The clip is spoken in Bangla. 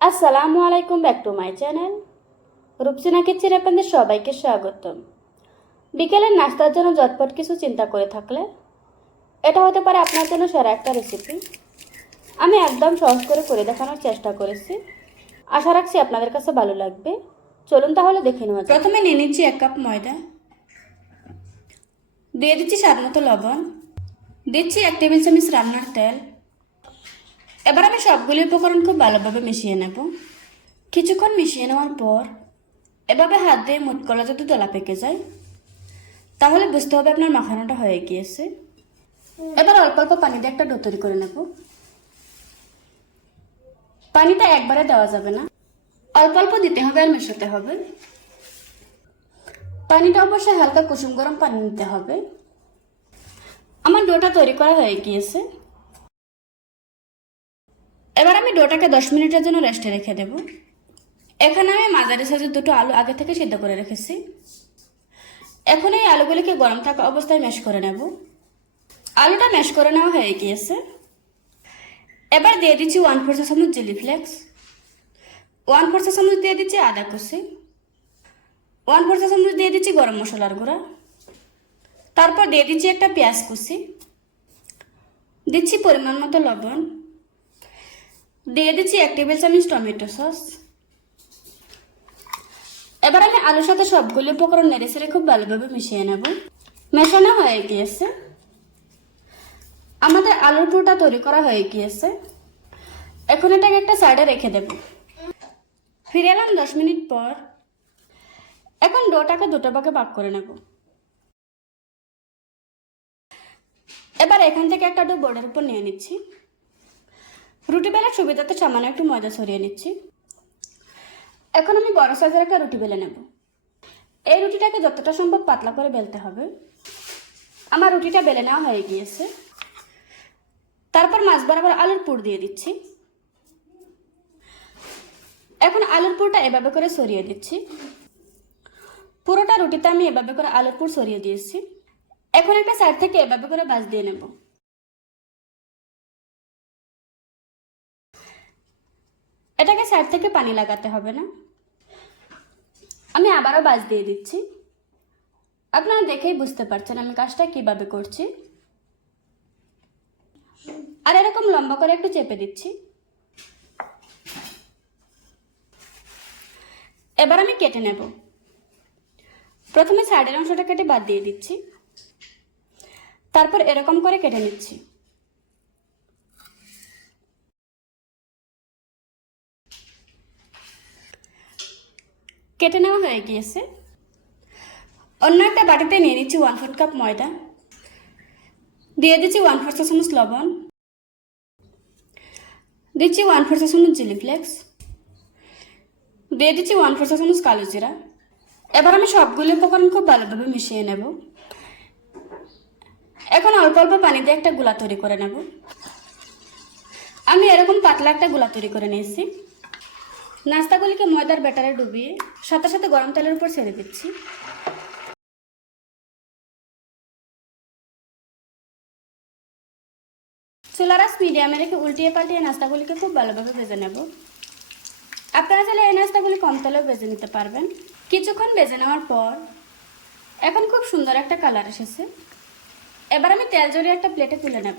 আসসালামু আলাইকুম back to my channel. Rupsina kitchen আপনাদের সবাইকে স্বাগতম। বিকেলের নাস্তার জন্য ঝটপট কিছু চিন্তা করে থাকলে, এটা হতে পারে আপনার জন্য সেরা একটা রেসিপি আমি একদম সহজ করে করে দেখানোর চেষ্টা করেছি। আশা রাখছি আপনাদের কাছে ভালো লাগবে। চলুন তাহলে দেখে নেওয়া প্রথমে নিয়ে নিচ্ছি এক কাপ ময়দা। দিয়ে দিচ্ছি স্বাদ মতো লবণ। দিচ্ছি এক টেবিল চামচ রান্নার তেল। এবার আমি সবগুলি উপকরণ খুব ভালোভাবে মিশিয়ে নেব। কিছুক্ষণ মিশিয়ে নেওয়ার পর এভাবে হাত দিয়ে মুট করলে যদি দলা পেকে যায়, তাহলে বুঝতে হবে আপনার মাখানোটা হয়ে গিয়েছে। এবার অল্প অল্প পানি দিয়ে একটা ডো তৈরি করে নেব। পানিটা একবারে দেওয়া যাবে না। অল্প অল্প দিতে হবে আর মেশাতে হবে। পানিটা অবশ্যই হালকা কুসুম গরম পানি নিতে হবে। আমার ডোটা তৈরি করা হয়ে গিয়েছে। এবার আমি ডোটাকে দশ মিনিটের জন্য রেস্টে রেখে দেব। এখানে আমি মাঝারি সাইজের দুটো আলু আগে থেকে সিদ্ধ করে রেখেছি। এখন এই আলুগুলিকে গরম থাকা অবস্থায় ম্যাশ করে নেব। আলুটা ম্যাশ করে নেওয়া হয়ে গিয়েছে। এবার দিয়ে দিচ্ছি ওয়ান ফোর চামচ চিলি ফ্লেক্স। ওয়ান ফোর চামচ দিয়ে দিচ্ছি আদা কুচি। ওয়ান ফোর চামচ দিয়ে দিচ্ছি গরম মশলার গুঁড়া। তারপর দিয়ে দিচ্ছি একটা পেঁয়াজ কুচি। দিচ্ছি পরিমাণ মতো লবণ। দিয়ে দিচ্ছি এক টেবিল চামচ টমেটো সস। এবার আমি আলুর সাথে সবগুলি উপকরণ নেড়ে ছেড়ে খুব ভালোভাবে মিশিয়ে নেব। মেশানো হয়ে গিয়েছে। আমাদের আলুর পুরোটা তৈরি করা হয়ে গিয়েছে। এখন এটাকে একটা সাইডে রেখে দেব। ফিরে এলাম দশ মিনিট পর। এখন ডোটাকে দুটো ভাগে ভাগ করে নেব। এবার এখান থেকে একটা ডো বোর্ডের উপর নিয়ে নিচ্ছি। রুটি বেলার সুবিধাতে সামান্য একটু ময়দা ছড়িয়ে নিচ্ছি। এখন আমি বড় সাইজের একটা রুটি বেলে নেব। এই রুটিটাকে যতটা সম্ভব পাতলা করে বেলতে হবে। আমার রুটিটা বেলে নেওয়া হয়ে গিয়েছে। তারপর মাছ বরাবর আলুর পুর দিয়ে দিচ্ছি। এখন আলুর পুরটা এভাবে করে সরিয়ে দিচ্ছি। পুরোটা রুটিতে আমি এভাবে করে আলুর পুর সরিয়ে দিয়েছি। এখন একটা সাইড থেকে এভাবে করে বাজ দিয়ে নেব। এটাকে সাইড থেকে পানি লাগাতে হবে না। আমি আবারও বাজ দিয়ে দিচ্ছি। আপনারা দেখেই বুঝতে পারছেন আমি কাজটা কীভাবে করছি। আর এরকম লম্বা করে একটু চেপে দিচ্ছি। এবার আমি কেটে নেব। প্রথমে সাইডের অংশটা কেটে বাদ দিয়ে দিচ্ছি। তারপর এরকম করে কেটে নিচ্ছি। কেটে নেওয়া হয়ে গিয়েছে। অন্য একটা বাটিতে নিয়ে নিচ্ছি ওয়ান ফোর কাপ ময়দা। দিয়ে দিচ্ছি ওয়ান ফোর চামচ লবণ। দিচ্ছি ওয়ান ফোর চামচ চিলি ফ্লেক্স দিয়ে দিচ্ছি ওয়ান ফোর চামচ কালো জিরা। এবার আমি সবগুলো উপকরণ খুব ভালোভাবে মিশিয়ে নেব। এখন অল্প অল্প পানি দিয়ে একটা গোলা তৈরি করে নেব। আমি এরকম পাতলা একটা গোলা তৈরি করে নিয়েছি। নাস্তাগুলিকে ময়দার ব্যাটারে ডুবিয়ে সাথে সাথে গরম তেলের উপর ছেড়ে দিচ্ছি। চুলারাস মিডিয়ামে রেখে উল্টিয়ে পাল্টিয়ে নাস্তাগুলিকে খুব ভালোভাবে ভেজে নেব। আপনারা চাইলে এই নাস্তাগুলি কম তেলেও ভেজে নিতে পারবেন। কিছুক্ষণ ভেজে নেওয়ার পর এখন খুব সুন্দর একটা কালার এসেছে। এবার আমি তেল জড়িয়ে একটা প্লেটে তুলে নেব।